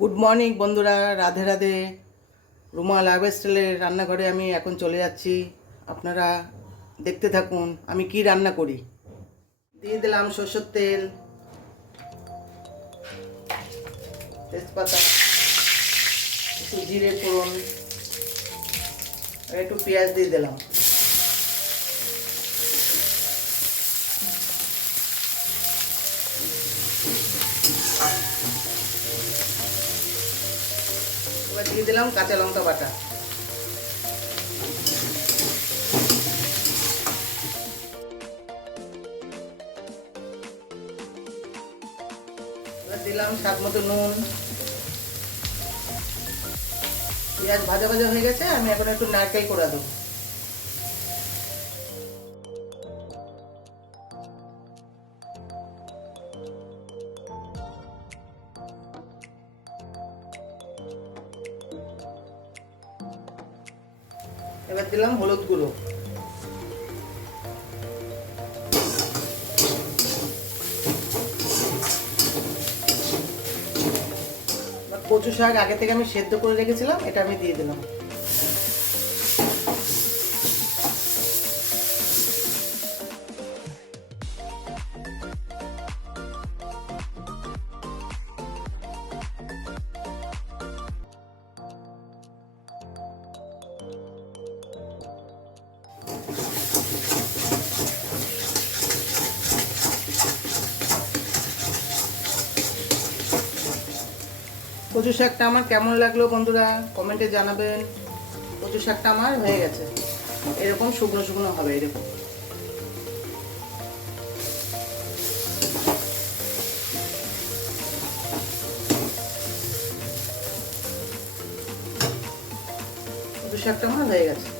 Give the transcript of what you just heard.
Good morning বন্ধুরা। Radhe Radhe. Ruma live স্টাইলের রান্নাঘরে আমি এখন চলে যাচ্ছি। আপনারা দেখতে থাকুন, আমি কি রান্না করি। দিয়ে দিলাম সরষের তেল, তেজপাতা, একটু জিরে ফোড়ন একটু পেঁয়াজ দিয়ে দিলাম। এবার দিয়ে দিলাম কাঁচা লঙ্কা বাটা। দিলাম স্বাদ মতো নুন। পেঁয়াজ ভাজা ভাজা হয়ে গেছে, আমি এখন একটু নারকেল করে দেবো। এবার দিলাম হলুদ গুঁড়ো। কচু শাক আগে থেকে আমি সেদ্ধ করে রেখেছিলাম, এটা আমি দিয়ে দিলাম। কচু শাকটা আমার কেমন লাগল বন্ধুরা? কমেন্টে জানাবেন। কচু শাকটা আমার হয়ে গেছে। এরকম শুকনো শুকনো হবে, এরকম। কচু শাকটা আমার হয়ে গেছে।